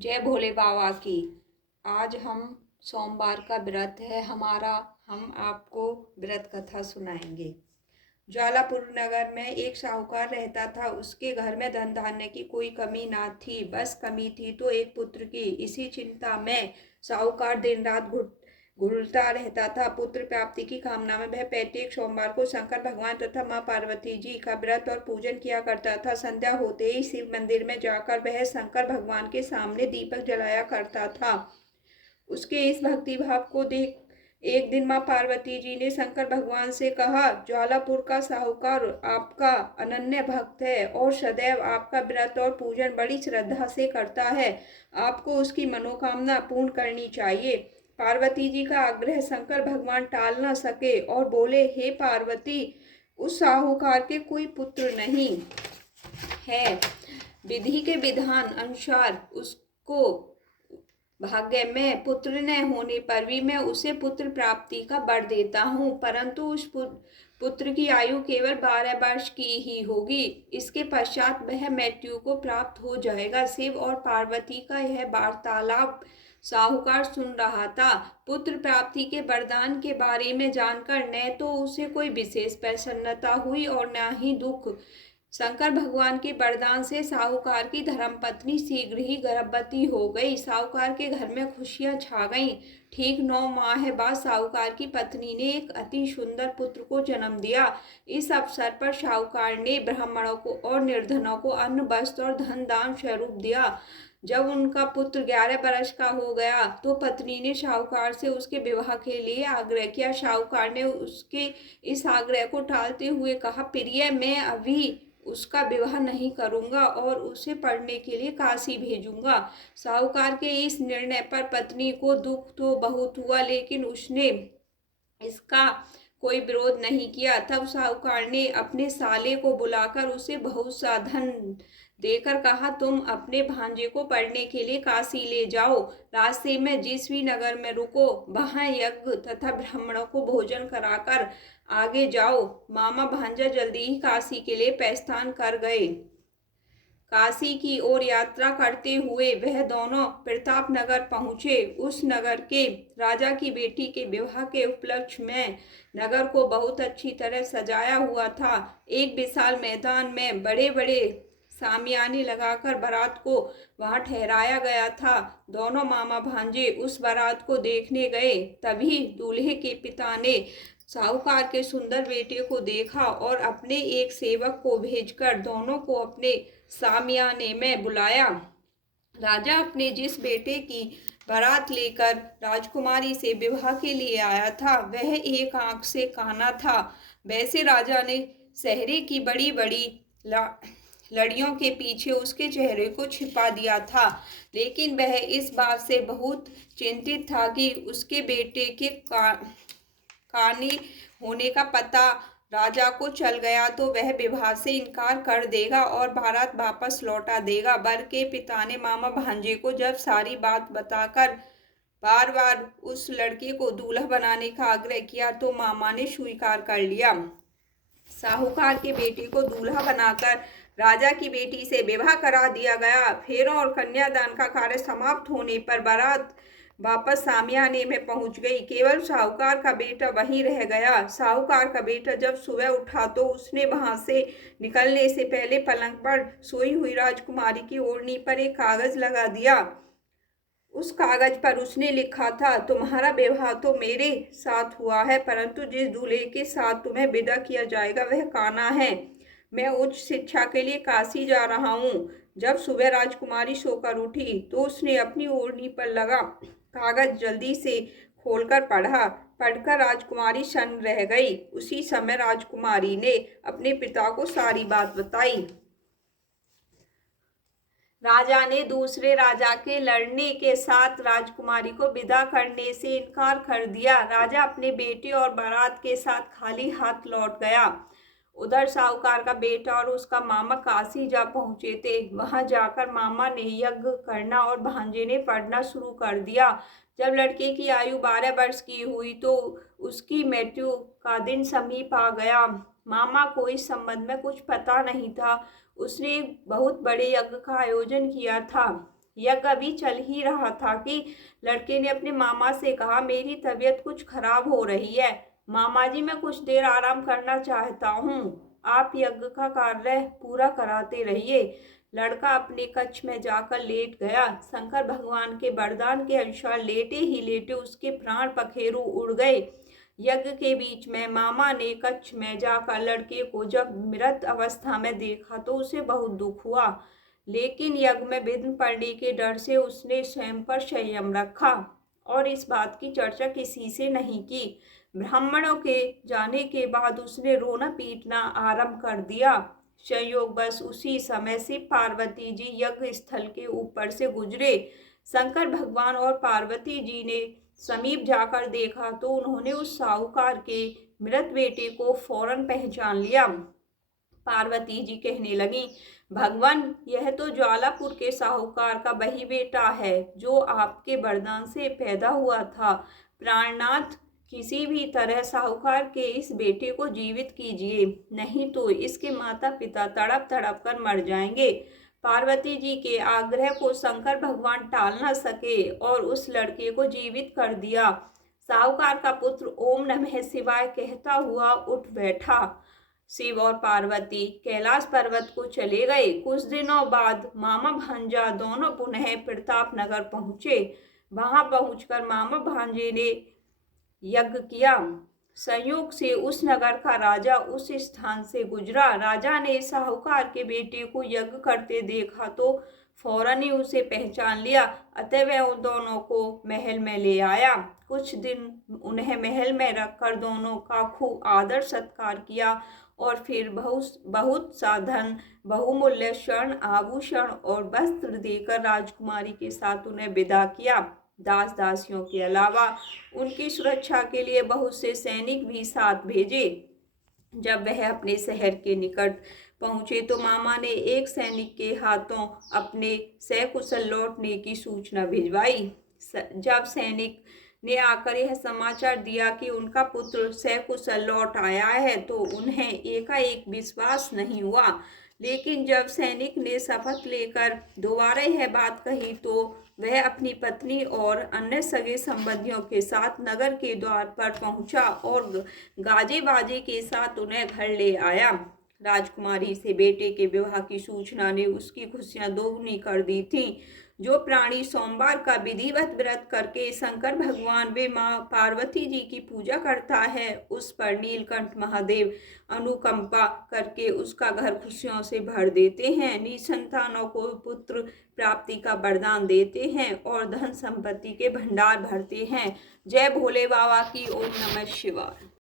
जय भोले बाबा की। आज हम सोमवार का व्रत है हमारा। हम आपको व्रत कथा सुनाएंगे। ज्वालापुर नगर में एक साहूकार रहता था। उसके घर में धन धान्य की कोई कमी ना थी, बस कमी थी तो एक पुत्र की। इसी चिंता में साहूकार दिन रात घुलता रहता था। पुत्र प्राप्ति की कामना में वह प्रत्येक सोमवार को शंकर भगवान तथा मां पार्वती जी का व्रत और पूजन किया करता था। संध्या होते ही शिव मंदिर में जाकर वह शंकर भगवान के सामने दीपक जलाया करता था। उसके इस भक्ति भाव को देख एक दिन मां पार्वती जी ने शंकर भगवान से कहा, ज्वालापुर का साहूकार आपका अनन्य भक्त है और सदैव आपका व्रत और पूजन बड़ी श्रद्धा से करता है। आपको उसकी मनोकामना पूर्ण करनी चाहिए। पार्वती जी का आग्रह शंकर भगवान टाल न सके और बोले, हे पार्वती, उस साहूकार के कोई पुत्र नहीं है। विधि के विधान अनुसार उसको भाग्य में पुत्र न होने पर भी मैं उसे पुत्र प्राप्ति का वर देता हूँ, परंतु उस पुत्र की आयु केवल 12 वर्ष की ही होगी। इसके पश्चात वह मृत्यु को प्राप्त हो जाएगा। शिव और पार्वती का यह वार्तालाप साहूकार सुन रहा था। पुत्र प्राप्ति के वरदान के बारे में जानकर न तो उसे कोई विशेष प्रसन्नता हुई और न ही दुख। शंकर भगवान के वरदान से साहूकार की धर्मपत्नी शीघ्र ही गर्भवती हो गई। साहूकार के घर में खुशियां छा गईं। ठीक 9 माह बाद साहूकार की पत्नी ने एक अति सुंदर पुत्र को जन्म दिया। इस अवसर पर साहूकार ने ब्राह्मणों को और निर्धनों को अन्न, वस्त्र और धन दान स्वरूप दिया। जब उनका पुत्र 11 वर्ष का हो गया तो पत्नी ने साहूकार से उसके विवाह के लिए आग्रह किया। साहूकार ने उसके इस आग्रह को टालते हुए कहा, प्रिय, मैं अभी उसका विवाह नहीं करूंगा और उसे पढ़ने के लिए काशी भेजूंगा। साहूकार के इस निर्णय पर पत्नी को दुख तो बहुत हुआ, लेकिन उसने इसका कोई विरोध नहीं किया। तब साहूकार ने अपने साले को बुलाकर उसे बहुत सा धन देकर कहा, तुम अपने भांजे को पढ़ने के लिए काशी ले जाओ। रास्ते में जिस भी नगर में रुको वहां यज्ञ तथा ब्राह्मणों को भोजन कराकर आगे जाओ। मामा भांजा जल्दी ही काशी के लिए प्रस्थान कर गए। काशी की ओर यात्रा करते हुए वह दोनों प्रतापनगर पहुंचे। उस नगर के राजा की बेटी के विवाह के उपलक्ष्य में नगर को बहुत अच्छी तरह सजाया हुआ था। एक विशाल मैदान में बड़े बड़े सामियाने लगाकर बारात को वहां ठहराया गया था। दोनों मामा भांजे उस बारात को देखने गए। तभी दूल्हे के पिता ने साहूकार के सुंदर बेटे को देखा और अपने एक सेवक को भेजकर दोनों को अपने सामियाने में बुलाया। राजा अपने जिस बेटे की बारात लेकर राजकुमारी से विवाह के लिए आया था वह एक आंख से काना था। वैसे राजा ने शहरे की बड़ी बड़ी लड़ियों के पीछे उसके चेहरे को छिपा दिया था, लेकिन वह इस बात से बहुत चिंतित था कि उसके बेटे के काने होने का पता राजा को चल गया तो वह विवाह से इनकार कर देगा और बारात वापस लौटा देगा। वर के पिता ने मामा भांजे को जब सारी बात बताकर बार बार उस लड़के को दूल्हा बनाने का आग्रह किया तो मामा ने स्वीकार कर लिया। साहूकार के बेटे को दूल्हा बनाकर राजा की बेटी से विवाह करा दिया गया। फेरों और कन्यादान का कार्य समाप्त होने पर बारात वापस सामियाने में पहुंच गई। केवल साहूकार का बेटा वहीं रह गया। साहूकार का बेटा जब सुबह उठा तो उसने वहां से निकलने से पहले पलंग पर सोई हुई राजकुमारी की ओढ़नी पर एक कागज लगा दिया। उस कागज पर उसने लिखा था, तुम्हारा विवाह तो मेरे साथ हुआ है, परंतु जिस दूल्हे के साथ तुम्हें विदा किया जाएगा वह काना है। मैं उच्च शिक्षा के लिए काशी जा रहा हूँ। जब सुबह राजकुमारी सोकर उठी तो उसने अपनी ओढ़नी पर लगा कागज जल्दी से खोलकर पढ़ा। पढ़कर राजकुमारी सन्न रह गई। उसी समय राजकुमारी ने अपने पिता को सारी बात बताई। राजा ने दूसरे राजा के लड़ने के साथ राजकुमारी को विदा करने से इनकार कर दिया। राजा अपने बेटे और बारात के साथ खाली हाथ लौट गया। उधर साहूकार का बेटा और उसका मामा काशी जा पहुंचे थे। वहां जाकर मामा ने यज्ञ करना और भांजे ने पढ़ना शुरू कर दिया। जब लड़के की आयु 12 वर्ष की हुई तो उसकी मृत्यु का दिन समीप आ गया। मामा को इस संबंध में कुछ पता नहीं था। उसने बहुत बड़े यज्ञ का आयोजन किया था। यज्ञ अभी चल ही रहा था कि लड़के ने अपने मामा से कहा, मेरी तबीयत कुछ खराब हो रही है मामा जी, मैं कुछ देर आराम करना चाहता हूँ, आप यज्ञ का कार्य पूरा कराते रहिए। लड़का अपने कक्ष में जाकर लेट गया। शंकर भगवान के वरदान के अनुसार लेटे ही लेटे उसके प्राण पखेरु उड़ गए। यज्ञ के बीच में मामा ने कक्ष में जाकर लड़के को जब मृत अवस्था में देखा तो उसे बहुत दुख हुआ, लेकिन यज्ञ में विघ्न पड़ने के डर से उसने स्वयं पर संयम रखा और इस बात की चर्चा किसी से नहीं की। ब्राह्मणों के जाने के बाद उसने रोना पीटना आरंभ कर दिया। संयोग बस उसी समय से पार्वती जी यज्ञ स्थल के ऊपर से गुजरे। शंकर भगवान और पार्वती जी ने समीप जाकर देखा तो उन्होंने उस साहूकार के मृत बेटे को फौरन पहचान लिया। पार्वती जी कहने लगी, भगवान, यह तो ज्वालापुर के साहूकार का वही बेटा है जो आपके वरदान से पैदा हुआ था। प्राणनाथ, किसी भी तरह साहूकार के इस बेटे को जीवित कीजिए, नहीं तो इसके माता पिता तड़प तड़प कर मर जाएंगे। पार्वती जी के आग्रह को शंकर भगवान टाल न सके और उस लड़के को जीवित कर दिया। साहूकार का पुत्र ओम नमः शिवाय कहता हुआ उठ बैठा। शिव और पार्वती कैलाश पर्वत को चले गए। कुछ दिनों बाद मामा भांजा दोनों पुनः प्रतापनगर पहुंचे। वहां पहुंचकर मामा भांजे ने यज्ञ किया। संयोग से उस नगर का राजा उस स्थान से गुजरा। राजा ने साहूकार के बेटे को यज्ञ करते देखा तो फौरन ही उसे पहचान लिया, अतः वह उन दोनों को महल में ले आया। कुछ दिन उन्हें महल में रखकर दोनों का खूब आदर सत्कार किया और फिर बहुत सा धन, बहुमूल्य स्वर्ण आभूषण और वस्त्र देकर राजकुमारी के साथ उन्हें विदा किया। दास दासियों के अलावा उनकी सुरक्षा के लिए बहुत से सैनिक भी साथ भेजे। जब वह अपने शहर के निकट पहुंचे तो मामा ने एक सैनिक के हाथों अपने सकुशल लौटने की सूचना भिजवाई। जब सैनिक ने आकर यह समाचार दिया कि उनका पुत्र सकुशल लौट आया है तो उन्हें एकाएक विश्वास नहीं हुआ, लेकिन जब सैनिक ने शपथ लेकर दोबारा यह बात कही तो वह अपनी पत्नी और अन्य सगे संबंधियों के साथ नगर के द्वार पर पहुंचा और गाजे बाजे के साथ उन्हें घर ले आया। राजकुमारी से बेटे के विवाह की सूचना ने उसकी खुशियां दोगुनी कर दी थीं। जो प्राणी सोमवार का विधिवत व्रत करके शंकर भगवान व माँ पार्वती जी की पूजा करता है, उस पर नीलकंठ महादेव अनुकंपा करके उसका घर खुशियों से भर देते हैं, निसंतानों को पुत्र प्राप्ति का वरदान देते हैं और धन संपत्ति के भंडार भरते हैं। जय भोले बाबा की। ओम नमः शिवाय।